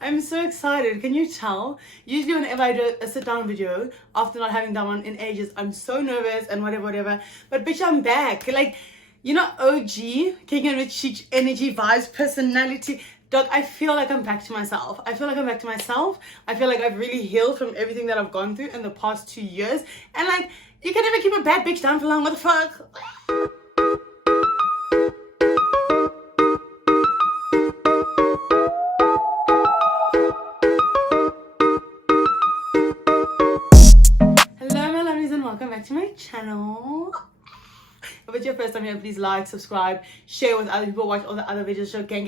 I'm so excited. Can you tell? Usually whenever I do a sit down video, after not having done one in ages, I'm so nervous and whatever. But bitch, I'm back. Like, OG, kicking with chic energy, vibes, personality. Dog, I feel like I'm back to myself. I feel like I've really healed from everything that I've gone through in the past 2 years. And like, you can never keep a bad bitch down for long. What the fuck? Hello my lovies and welcome back to my channel. If it's your first time here, please like, subscribe, share with other people, watch all the other videos, show gang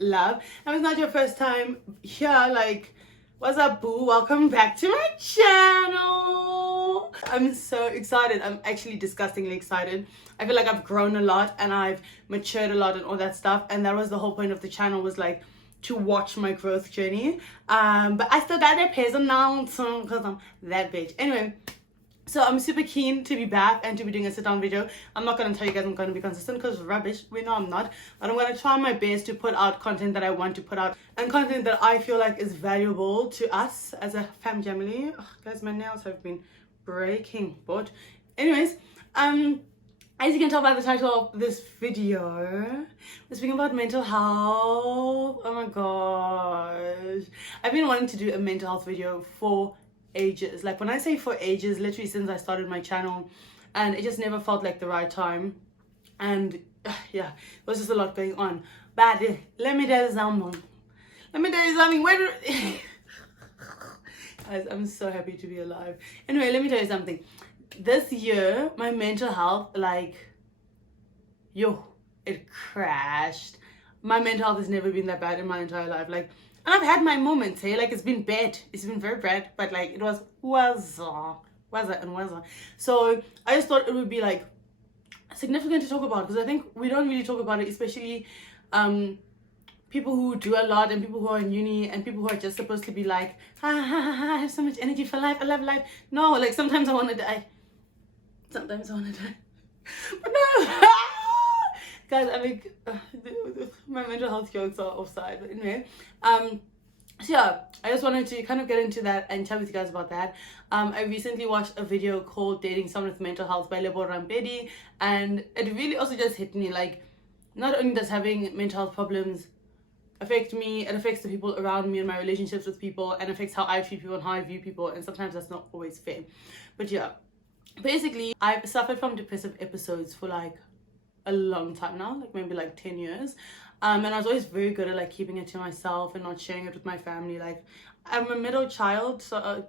love. And if it's not your first time here, like, what's up boo? Welcome back to my channel. I'm so excited. I'm actually disgustingly excited. I feel like I've grown a lot and I've matured a lot and all that stuff, and that was the whole point of the channel, was like to watch my growth journey. But I still got that person now because I'm that bitch. Anyway, so I'm super keen to be back and to be doing a sit down video. I'm not going to tell you guys I'm going to be consistent because rubbish. We know I'm not. But I'm going to try my best to put out content that I want to put out and content that I feel like is valuable to us as a family. Oh, guys, my nails have been breaking. But anyways, as you can tell by the title of this video, we're speaking about mental health. Oh my gosh. I've been wanting to do a mental health video for ages. Like, when I say for ages, literally since I started my channel, and it just never felt like the right time. And yeah, there was just a lot going on. But let me tell you something. Guys, I'm so happy to be alive. Anyway, let me tell you something. This year, my mental health, like, it crashed. My mental health has never been that bad in my entire life. Like, and I've had my moments, hey, like, it's been bad. It's been very bad, but like, it was. So I just thought it would be like significant to talk about, because I think we don't really talk about it, especially people who do a lot and people who are in uni and people who are just supposed to be like, I have so much energy for life, I love life. No, like, sometimes I want to die. But no. Guys, I think my mental health jokes are offside. But anyway, so yeah, I just wanted to kind of get into that and chat with you guys about that. I recently watched a video called Dating Someone with Mental Health by Lebo Rampedi, and it really also just hit me, like, not only does having mental health problems affect me, it affects the people around me and my relationships with people, and affects how I treat people and how I view people, and sometimes that's not always fair. But yeah, basically, I've suffered from depressive episodes for like a long time now, like maybe like 10 years. And I was always very good at like keeping it to myself and not sharing it with my family. Like, I'm a middle child, so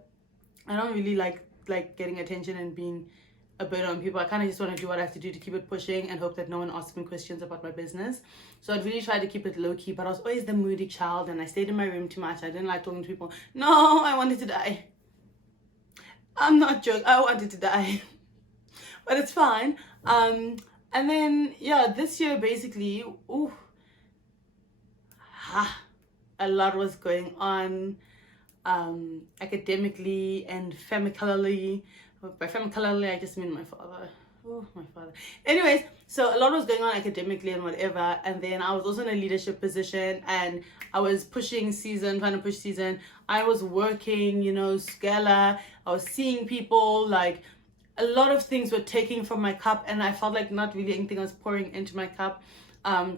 I don't really like getting attention and being a burden on people. I kind of just want to do what I have to do to keep it pushing and hope that no one asks me questions about my business. So I'd really try to keep it low key, but I was always the moody child and I stayed in my room too much. I didn't like talking to people. No, I wanted to die. I'm not joking. I wanted to die. But it's fine. And then, yeah, this year, basically, a lot was going on, academically and famically. By famically, I just mean my father. Oh, my father. Anyways, so a lot was going on academically and whatever. And then I was also in a leadership position, and I was trying to push season. I was working, Scala. I was seeing people, like, a lot of things were taking from my cup, and I felt like not really anything was pouring into my cup. I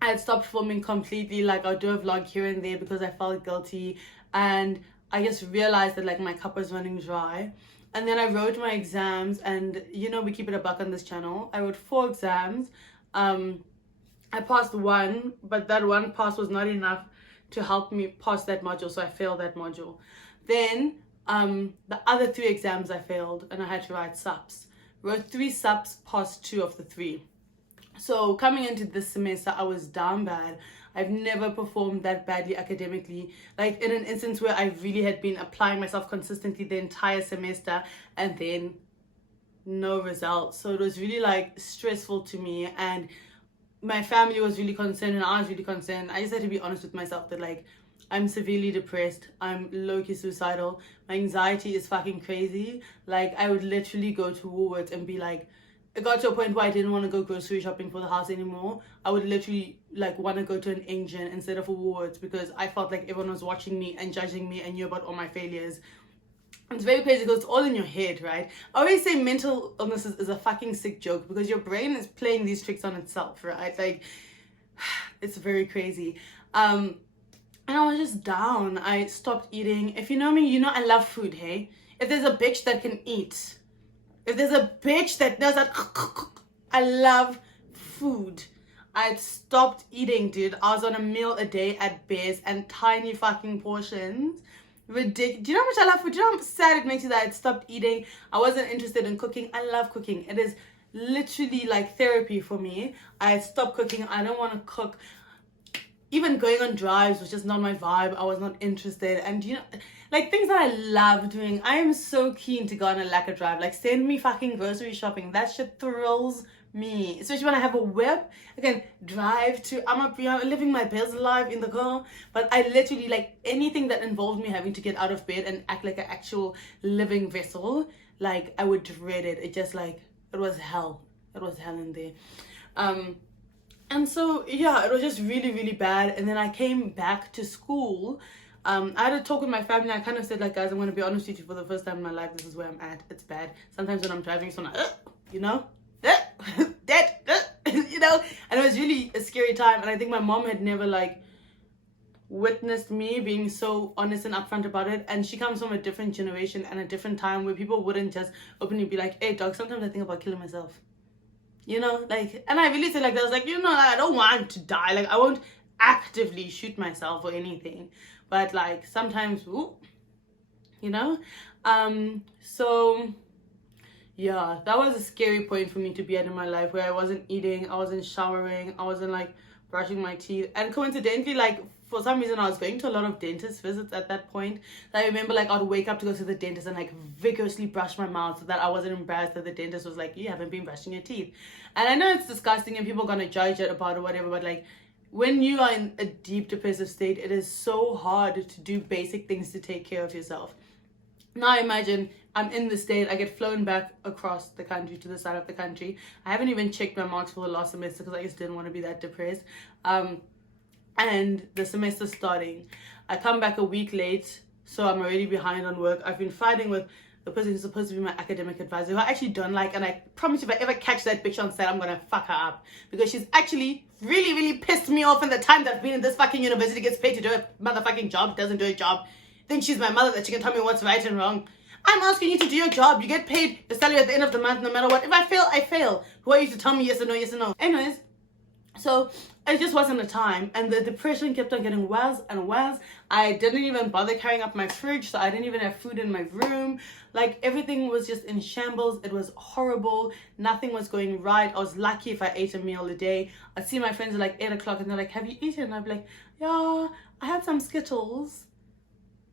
had stopped filming completely. Like, I'll do a vlog here and there because I felt guilty, and I just realized that like my cup was running dry. And then I wrote my exams, and we keep it a buck on this channel. I wrote 4 exams. I passed 1, but that 1 pass was not enough to help me pass that module, so I failed that module. Then the other 3 exams I failed, and I had to write SUPs. Wrote 3 SUPs, passed 2 of the 3. So coming into this semester, I was down bad. I've never performed that badly academically. Like, in an instance where I really had been applying myself consistently the entire semester, and then no results. So it was really like stressful to me, and my family was really concerned and I was really concerned. I just had to be honest with myself that like, I'm severely depressed. I'm low-key suicidal. My anxiety is fucking crazy. Like, I would literally go to Woolworths and be like, it got to a point where I didn't want to go grocery shopping for the house anymore. I would literally like want to go to an Asian instead of a Woolworths because I felt like everyone was watching me and judging me and knew about all my failures. It's very crazy because it's all in your head, right? I always say mental illness is a fucking sick joke because your brain is playing these tricks on itself, right? Like, it's very crazy. And I was just down. I stopped eating. If you know me, you know I love food, hey? If there's a bitch that can eat, if there's a bitch that does that, I love food. I stopped eating, dude. I was on a meal a day at best and tiny fucking portions. Ridiculous. Do you know how much I love food? Do you know how sad it makes you that I stopped eating? I wasn't interested in cooking. I love cooking. It is literally like therapy for me. I stopped cooking. I don't want to cook. Even going on drives was just not my vibe. I was not interested. And you know, like things that I love doing. I am so keen to go on a lacquer drive. Like send me fucking grocery shopping. That shit thrills me. Especially when I have a whip. I can drive to, I'm living my best life in the car. But I literally like anything that involved me having to get out of bed and act like an actual living vessel. Like I would dread it. It just like, it was hell. It was hell in there. And so, yeah, it was just really, really bad. And then I came back to school. I had a talk with my family. I kind of said, like, guys, I'm going to be honest with you, for the first time in my life, this is where I'm at. It's bad. Sometimes when I'm driving, it's like, you know, dead, you know. And it was really a scary time. And I think my mom had never, like, witnessed me being so honest and upfront about it. And she comes from a different generation and a different time where people wouldn't just openly be like, hey, dog, sometimes I think about killing myself. You know, like, and I really said like that. I was like, you know, I don't want to die. Like, I won't actively shoot myself or anything. But, like, sometimes, ooh, you know? So, yeah, that was a scary point for me to be at in my life where I wasn't eating, I wasn't showering, I wasn't, like, brushing my teeth. And coincidentally, like, for some reason, I was going to a lot of dentist visits at that point. So I remember, like, I'd wake up to go to the dentist and, like, vigorously brush my mouth so that I wasn't embarrassed that the dentist was like, you haven't been brushing your teeth. And I know it's disgusting and people are going to judge it about it or whatever, but, like, when you are in a deep depressive state, it is so hard to do basic things to take care of yourself. Now imagine I'm in the state, I get flown back across the country to the side of the country. I haven't even checked my marks for the last semester because I just didn't want to be that depressed. And the semester's starting. I come back a week late, so I'm already behind on work. I've been fighting with the person who's supposed to be my academic advisor, who I actually don't like, and I promise if I ever catch that bitch on set, I'm gonna fuck her up. Because she's actually really, really pissed me off in the time that I've been in this fucking university, gets paid to do a motherfucking job, doesn't do a job. Thinks she's my mother, that she can tell me what's right and wrong. I'm asking you to do your job. You get paid your salary at the end of the month, no matter what. If I fail, I fail. Who are you to tell me yes or no, yes or no? Anyways, so it just wasn't the time, and the depression kept on getting worse and worse. I didn't even bother carrying up my fridge, so I didn't even have food in my room. Like, everything was just in shambles. It was horrible. Nothing was going right. I was lucky if I ate a meal a day. I'd see my friends at like 8 o'clock and they're like, have you eaten? I'd be like, yeah, I had some Skittles.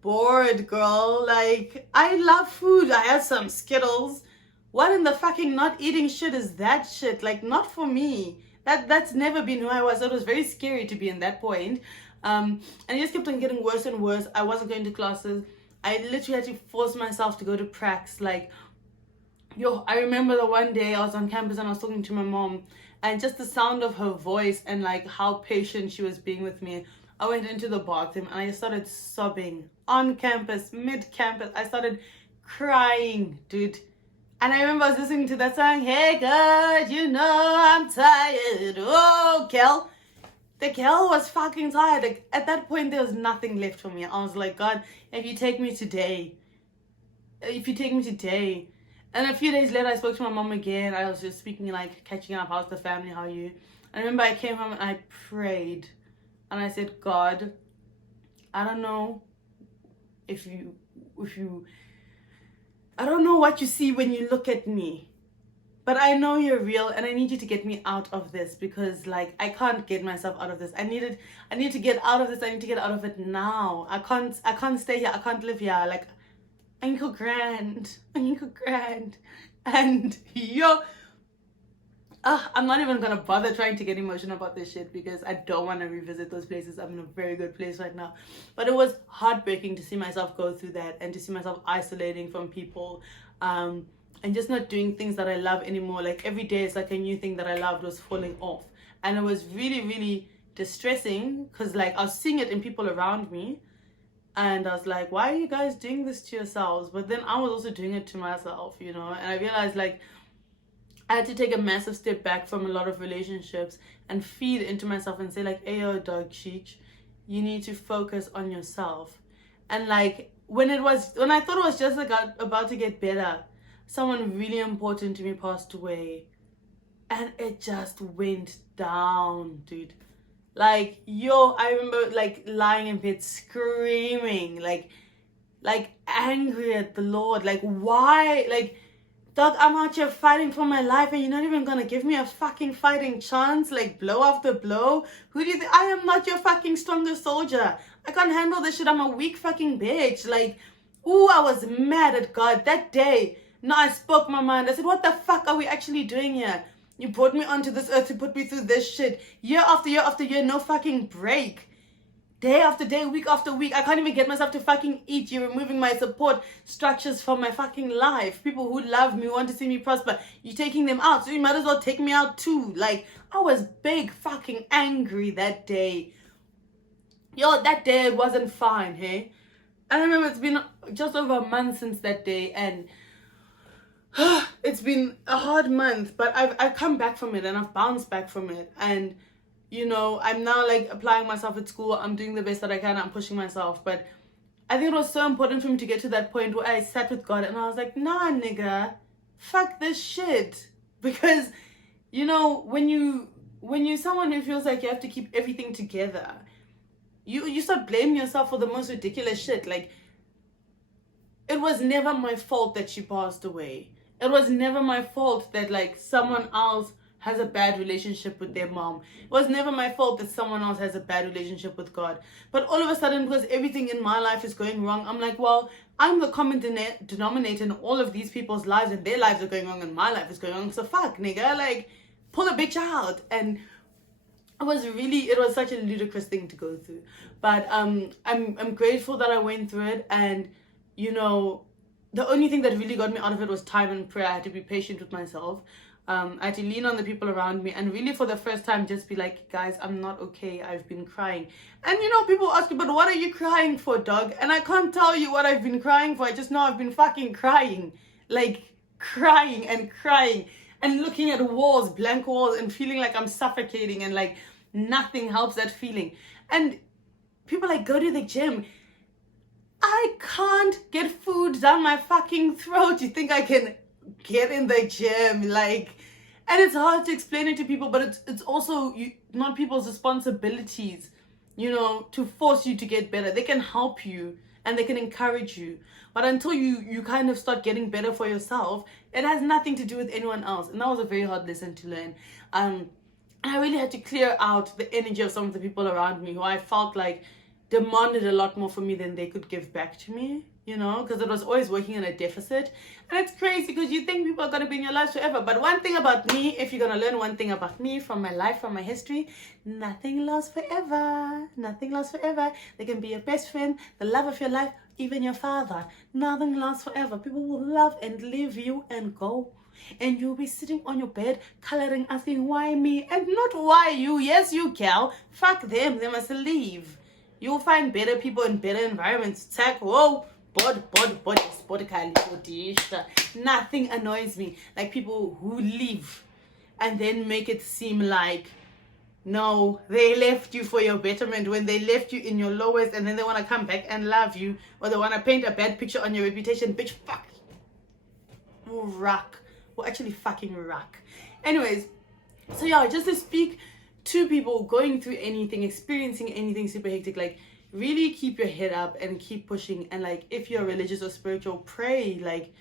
Bored, girl. Like, I love food. I had some Skittles. What in the fucking not eating shit is that shit? Like, not for me. That's never been who I was. It was very scary to be in that point. And it just kept on getting worse and worse. I wasn't going to classes. I literally had to force myself to go to pracs. Like, yo, I remember the one day I was on campus and I was talking to my mom, and just the sound of her voice and like how patient she was being with me. I went into the bathroom and I just started sobbing on campus, mid-campus. I started crying, dude. And I remember I was listening to that song, hey God, you know I'm tired. Oh, Kel. The girl was fucking tired. Like, at that point, there was nothing left for me. I was like, God, if you take me today. And a few days later, I spoke to my mom again. I was just speaking, like, catching up. How's the family? How are you? I remember I came home and I prayed. And I said, God, I don't know I don't know what you see when you look at me. But I know you're real, and I need you to get me out of this, because like I can't get myself out of this. I need to get out of this. I need to get out of it now. I can't stay here. I can't live here. Like, I need to go grand. And I'm not even gonna bother trying to get emotional about this shit because I don't want to revisit those places. I'm in a very good place right now. But it was heartbreaking to see myself go through that and to see myself isolating from people. and just not doing things that I love anymore. Like every day it's like a new thing that I loved was falling off. And it was really, really distressing because like I was seeing it in people around me. And I was like, why are you guys doing this to yourselves? But then I was also doing it to myself, you know? And I realized like I had to take a massive step back from a lot of relationships and feed into myself and say like, hey, yo, dog Cheech, you need to focus on yourself. And like when I thought it was just like about to get better, someone really important to me passed away. And it just went down, dude. Like, yo, I remember like lying in bed screaming, like angry at the Lord. Like, why? Like, dog, I'm out here fighting for my life and you're not even gonna give me a fucking fighting chance, like blow after blow? Who do you think? I am not your fucking strongest soldier. I can't handle this shit. I'm a weak fucking bitch. Like, ooh, I was mad at God that day. No, I spoke my mind. I said, what the fuck are we actually doing here? You brought me onto this earth to put me through this shit. Year after year after year, no fucking break. Day after day, week after week. I can't even get myself to fucking eat. You're removing my support structures from my fucking life. People who love me, want to see me prosper. You're taking them out. So you might as well take me out too. Like, I was big fucking angry that day. Yo, that day it wasn't fine, hey? I remember it's been just over a month since that day, and it's been a hard month, but I've come back from it and I've bounced back from it. And, you know, I'm now like applying myself at school. I'm doing the best that I can. I'm pushing myself. But I think it was so important for me to get to that point where I sat with God and I was like, nah, nigga, fuck this shit. Because, you know, when you're someone who feels like you have to keep everything together, you start blaming yourself for the most ridiculous shit. Like, it was never my fault that she passed away. It was never my fault that like someone else has a bad relationship with their mom. It was never my fault that someone else has a bad relationship with God. But all of a sudden, because everything in my life is going wrong, I'm like, well, I'm the common denominator in all of these people's lives, and their lives are going wrong and my life is going wrong. So fuck, nigga, like, pull a bitch out. And it was such a ludicrous thing to go through. But I'm grateful that I went through it. And, you know, the only thing that really got me out of it was time and prayer. I had to be patient with myself. I had to lean on the people around me and really for the first time just be like, guys, I'm not okay. I've been crying. And, you know, people ask me, but what are you crying for, dog? And I can't tell you what I've been crying for. I just know I've been fucking crying. Like, crying and crying and looking at walls, blank walls, and feeling like I'm suffocating and like nothing helps that feeling. And people like, go to the gym. I can't get food down my fucking throat. You think I can get in the gym? Like, and it's hard to explain it to people, but it's also not people's responsibilities, you know, to force you to get better. They can help you and they can encourage you, but until you kind of start getting better for yourself, it has nothing to do with anyone else. And that was a very hard lesson to learn. And I really had to clear out the energy of some of the people around me who I felt like demanded a lot more from me than they could give back to me, you know, because it was always working in a deficit. And it's crazy because you think people are going to be in your lives forever. But one thing about me, if you're going to learn one thing about me from my life, from my history, nothing lasts forever. Nothing lasts forever. They can be your best friend, the love of your life, even your father. Nothing lasts forever. People will love and leave you and go. And you'll be sitting on your bed, coloring, asking, why me? And not why you. Yes, you, gal. Fuck them. They must leave. You'll find better people in better environments. Tag, whoa, nothing annoys me like people who leave and then make it seem like, no, they left you for your betterment when they left you in your lowest, and then they want to come back and love you, or they want to paint a bad picture on your reputation. Bitch, fuck. Rock. Well, actually fucking rock. Anyways, so yeah, just to speak to people going through anything, experiencing anything super hectic, like, really keep your head up and keep pushing. And like, if you're religious or spiritual, pray, like,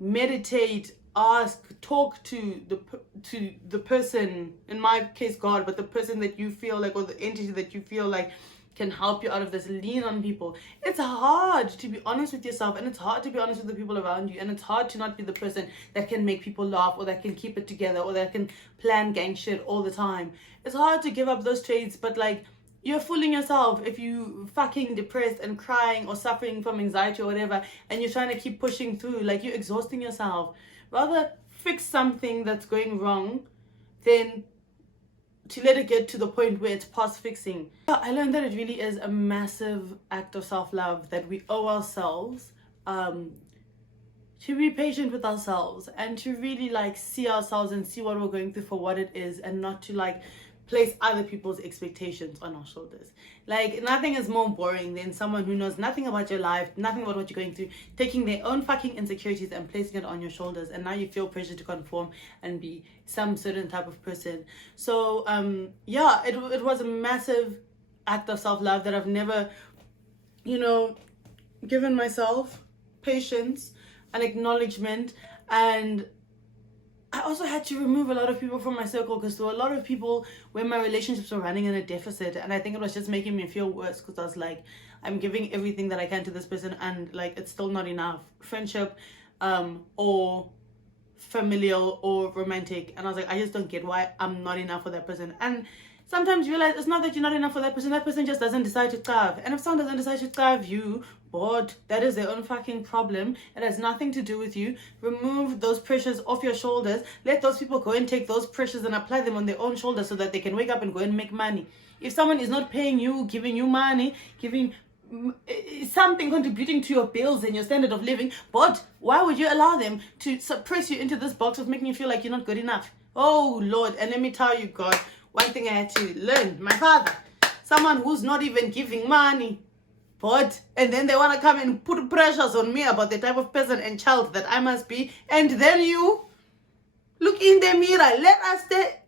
meditate, ask, talk to the person, in my case God, but the person that you feel like, or the entity that you feel like can help you out of this. Lean on people. It's hard to be honest with yourself, and it's hard to be honest with the people around you, and it's hard to not be the person that can make people laugh, or that can keep it together, or that can plan gang shit all the time. It's hard to give up those traits, but like, you're fooling yourself if you fucking depressed and crying or suffering from anxiety or whatever, and you're trying to keep pushing through. Like, you're exhausting yourself. rather fix something that's going wrong than to let it get to the point where it's past fixing. I learned that it really is a massive act of self-love that we owe ourselves, to be patient with ourselves and to really like see ourselves and see what we're going through for what it is, and not to like place other people's expectations on our shoulders. Like, nothing is more boring than someone who knows nothing about your life, nothing about what you're going through, taking their own fucking insecurities and placing it on your shoulders, and now you feel pressure to conform and be some certain type of person. So yeah, it was a massive act of self-love that I've never, you know, given myself patience and acknowledgement. And I also had to remove a lot of people from my circle, because there were a lot of people where my relationships were running in a deficit, and I think it was just making me feel worse, because I was like, I'm giving everything that I can to this person, and like it's still not enough. Friendship, or familial or romantic, and I was like, I just don't get why I'm not enough for that person. And sometimes you realize it's not that you're not enough for that person just doesn't decide to carve. And if someone doesn't decide to carve you, bored, that is their own fucking problem. It has nothing to do with you. Remove those pressures off your shoulders. Let those people go and take those pressures and apply them on their own shoulders so that they can wake up and go and make money. If someone is not paying you, giving you money, giving something, contributing to your bills and your standard of living, but why would you allow them to suppress you into this box of making you feel like you're not good enough? Oh Lord. And let me tell you, God, one thing I had to learn, my father, someone who's not even giving money, but and then they want to come and put pressures on me about the type of person and child that I must be, and then you look in the mirror. Let us stay.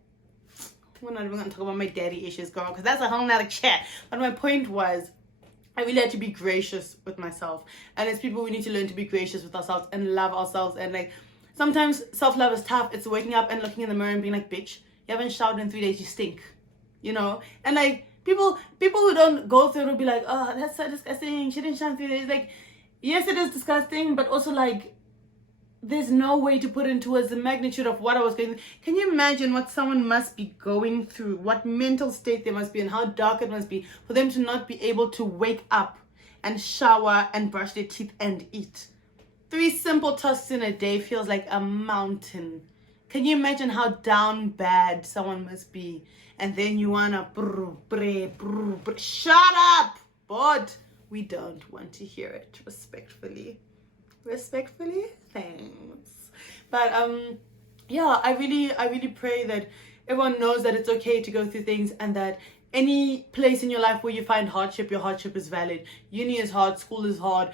We're not even going to talk about my daddy issues, girl, because that's a whole nother chat. But my point was, I really had to be gracious with myself. And as people, we need to learn to be gracious with ourselves and love ourselves. And like, sometimes self-love is tough. It's waking up and looking in the mirror and being like, bitch, you haven't showered in 3 days, you stink. You know? And like, people who don't go through it will be like, oh, that's so disgusting, she didn't shower in 3 days. Like, yes, it is disgusting, but also like, there's no way to put into words the magnitude of what I was going through. Can you imagine what someone must be going through, what mental state they must be in, how dark it must be for them to not be able to wake up and shower and brush their teeth and eat? 3 simple tasks in a day feels like a mountain. Can you imagine how down bad someone must be? And then you wanna shut up, but we don't want to hear it. Respectfully, thanks. But yeah, I really pray that everyone knows that it's okay to go through things, and that any place in your life where you find hardship, your hardship is valid. Uni is hard, school is hard,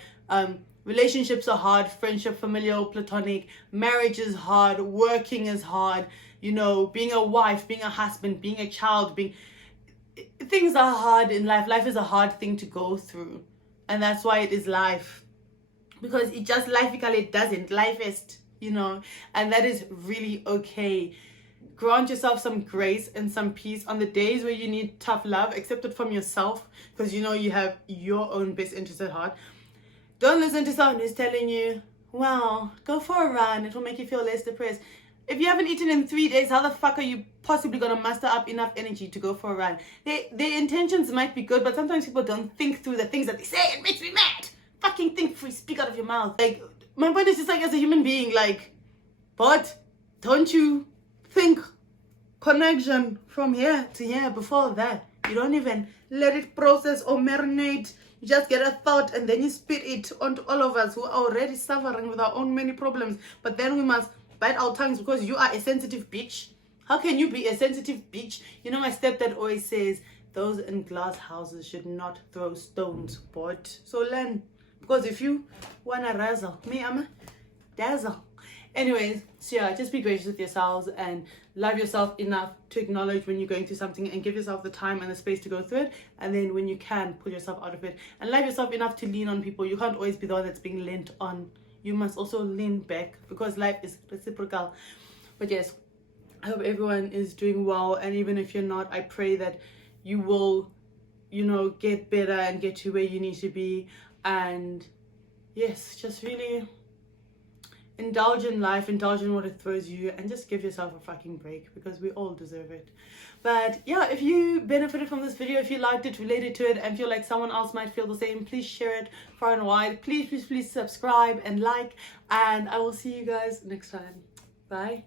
relationships are hard, friendship, familial, platonic, marriage is hard, working is hard, you know, being a wife, being a husband, being a child, things are hard in life. Life is a hard thing to go through, and that's why it is life. Because it just lifeically doesn't, lifest, you know, and that is really okay. Grant yourself some grace and some peace on the days where you need tough love. Accept it from yourself, because you know you have your own best interest at heart. Don't listen to someone who's telling you, well, go for a run, it will make you feel less depressed. If you haven't eaten in 3 days, how the fuck are you possibly going to muster up enough energy to go for a run? Their intentions might be good, but sometimes people don't think through the things that they say. It makes me mad. Fucking think before you speak out of your mouth. Like, my point is just like, as a human being, like, but don't you think connection from here to here before that? You don't even let it process or marinate. You just get a thought and then you spit it onto all of us who are already suffering with our own many problems. But then we must bite our tongues because you are a sensitive bitch. How can you be a sensitive bitch? You know, my stepdad always says, those in glass houses should not throw stones, but so learn. Because if you wanna razzle me, I'm a dazzle. Anyways, so yeah, just be gracious with yourselves and love yourself enough to acknowledge when you're going through something and give yourself the time and the space to go through it. And then when you can, pull yourself out of it. And love yourself enough to lean on people. You can't always be the one that's being leaned on. You must also lean back, because life is reciprocal. But yes, I hope everyone is doing well. And even if you're not, I pray that you will, you know, get better and get to where you need to be. And yes, just really indulge in life, indulge in what it throws you, and just give yourself a fucking break, because we all deserve it. But yeah, if you benefited from this video, if you liked it, related to it, and feel like someone else might feel the same, please share it far and wide. Please subscribe and like, and I will see you guys next time. Bye.